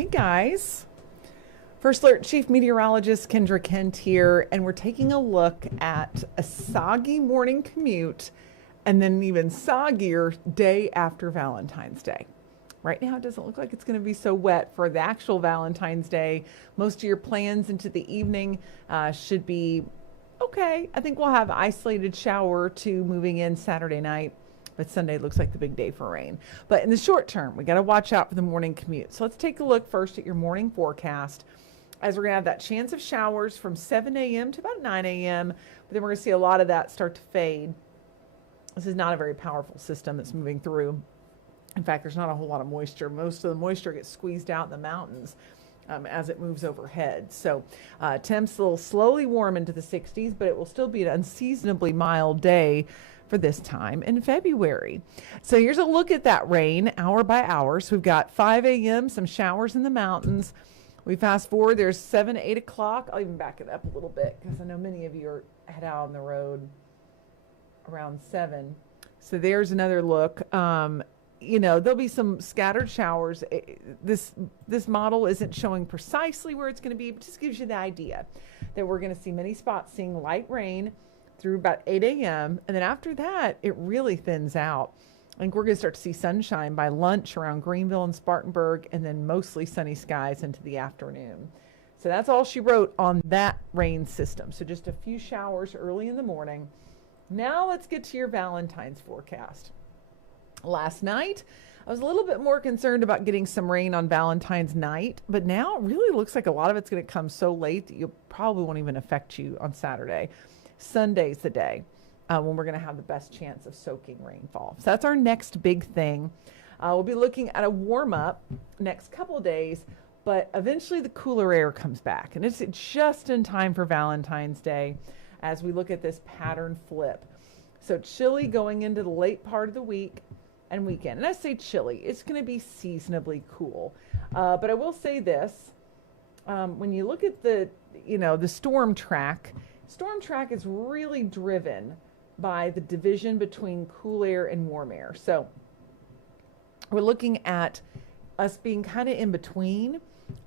Hey guys. First Alert Chief Meteorologist Kendra Kent here, and we're taking a look at a soggy morning commute and then an even soggier day after Valentine's Day. Right now, it doesn't look like it's going to be so wet for the actual Valentine's Day. Most of your plans into the evening should be okay. I think we'll have isolated shower or two moving in Saturday night. But Sunday looks like the big day for rain. But in the short term, we got to watch out for the morning commute. So let's take a look first at your morning forecast, as we're going to have that chance of showers from 7 a.m. to about 9 a.m. But then we're going to see a lot of that start to fade. This is not a very powerful system that's moving through. In fact, there's not a whole lot of moisture. Most of the moisture gets squeezed out in the mountains as it moves overhead. So temps will slowly warm into the 60s, but it will still be an unseasonably mild day for this time in February. So here's a look at that rain hour by hour. So we've got 5 a.m., some showers in the mountains. We fast forward, there's 7, 8 o'clock. I'll even back it up a little bit because I know many of you are head out on the road around 7. So there's another look. There'll be some scattered showers. This model isn't showing precisely where it's going to be, but just gives you the idea that we're going to see many spots seeing light rain through about 8 a.m. And then after that, it really thins out. I think we're going to start to see sunshine by lunch around Greenville and Spartanburg, and then mostly sunny skies into the afternoon. So that's all she wrote on that rain system. So just a few showers early in the morning. Now let's get to your Valentine's forecast. Last night, I was a little bit more concerned about getting some rain on Valentine's night, but now it really looks like a lot of it's going to come so late that you probably won't even affect you on Saturday. Sunday's the day when we're going to have the best chance of soaking rainfall. So that's our next big thing. We'll be looking at a warm up next couple of days, but eventually the cooler air comes back, and it's just in time for Valentine's Day as we look at this pattern flip. So chilly going into the late part of the week and weekend. And I say chilly, it's going to be seasonably cool. But I will say this, when you look at the storm track is really driven by the division between cool air and warm air. So we're looking at us being kind of in between,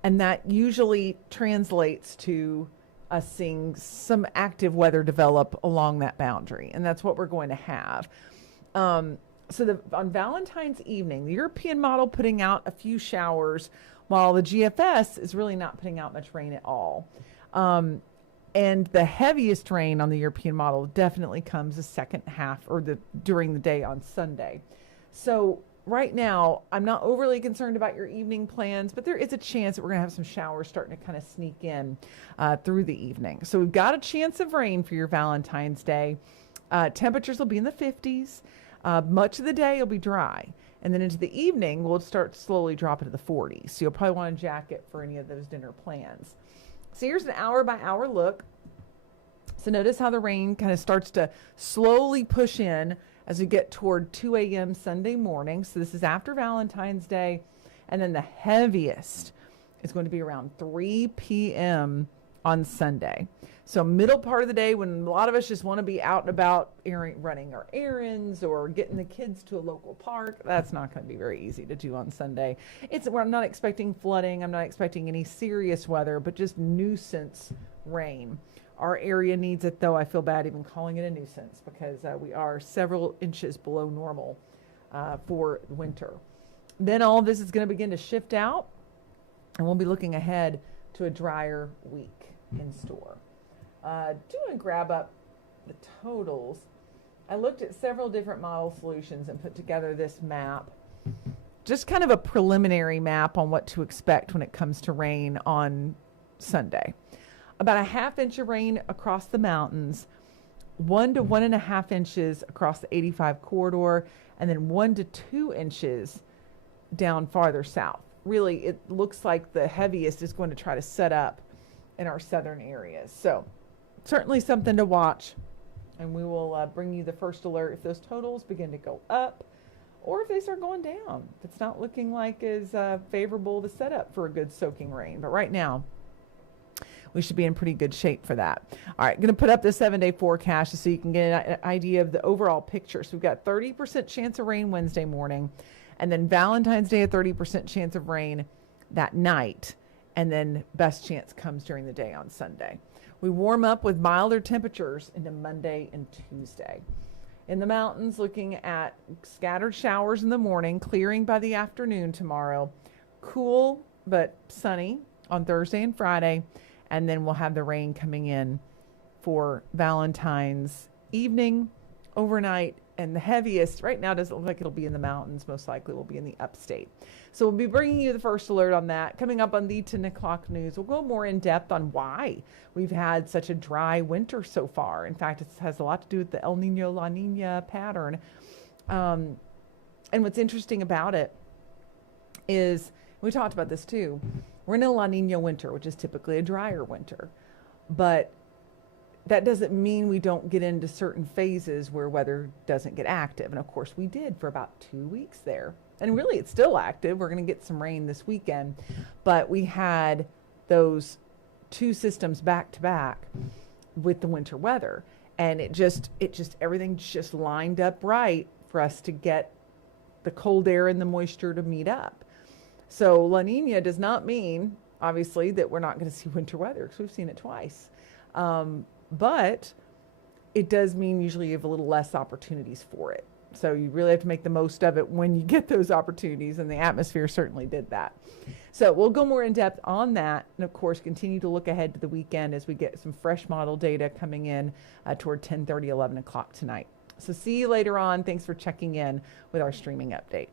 and that usually translates to us seeing some active weather develop along that boundary, and that's what we're going to have. On Valentine's evening, the European model putting out a few showers, while the GFS is really not putting out much rain at all. And the heaviest rain on the European model definitely comes the second half or during the day on Sunday. So right now, I'm not overly concerned about your evening plans, but there is a chance that we're going to have some showers starting to kind of sneak in through the evening. So we've got a chance of rain for your Valentine's Day. Temperatures will be in the 50s. Much of the day will be dry. And then into the evening, we'll start to slowly drop into the 40s. So you'll probably want a jacket for any of those dinner plans. So here's an hour by hour look. So notice how the rain kind of starts to slowly push in as we get toward 2 a.m. Sunday morning. So this is after Valentine's Day. And then the heaviest is going to be around 3 p.m. on Sunday. So middle part of the day when a lot of us just want to be out and about running our errands or getting the kids to a local park, that's not going to be very easy to do on Sunday. I'm not expecting flooding. I'm not expecting any serious weather, but just nuisance rain. Our area needs it, though. I feel bad even calling it a nuisance because we are several inches below normal for winter. Then all of this is going to begin to shift out, and we'll be looking ahead to a drier week in store. Do want to grab up the totals. I looked at several different model solutions and put together this map. Just kind of a preliminary map on what to expect when it comes to rain on Sunday. About a half inch of rain across the mountains, 1 to 1.5 inches across the 85 corridor, and then 1 to 2 inches down farther south. Really, it looks like the heaviest is going to try to set up in our southern areas. So certainly something to watch, and we will bring you the first alert if those totals begin to go up or if they start going down. If it's not looking like as favorable to set up for a good soaking rain. But right now, we should be in pretty good shape for that. All right, going to put up the 7-day forecast so you can get an idea of the overall picture. So we've got 30% chance of rain Wednesday morning, and then Valentine's Day, a 30% chance of rain. that night, and then best chance comes during the day on Sunday. We warm up with milder temperatures into Monday and Tuesday. In the mountains, looking at scattered showers in the morning, clearing by the afternoon tomorrow, cool but sunny on Thursday and Friday, and then we'll have the rain coming in for Valentine's evening, overnight, and the heaviest right now doesn't look like it'll be in the mountains. Most likely will be in the upstate. So we'll be bringing you the first alert on that. Coming up on the 10 o'clock news, we'll go more in depth on why we've had such a dry winter so far. In fact, it has a lot to do with the El Nino La Nina pattern. And what's interesting about it is, we talked about this too, we're in a La Nina winter, which is typically a drier winter. But that doesn't mean we don't get into certain phases where weather doesn't get active. And of course we did for about 2 weeks there. And really it's still active. We're going to get some rain this weekend, but we had those two systems back to back with the winter weather. And everything just lined up right for us to get the cold air and the moisture to meet up. So La Nina does not mean, obviously, that we're not going to see winter weather, because we've seen it twice. But it does mean usually you have a little less opportunities for it. So you really have to make the most of it when you get those opportunities, and the atmosphere certainly did that. So we'll go more in depth on that, and of course continue to look ahead to the weekend as we get some fresh model data coming in toward 10:30, 11 o'clock tonight. So see you later on. Thanks for checking in with our streaming update.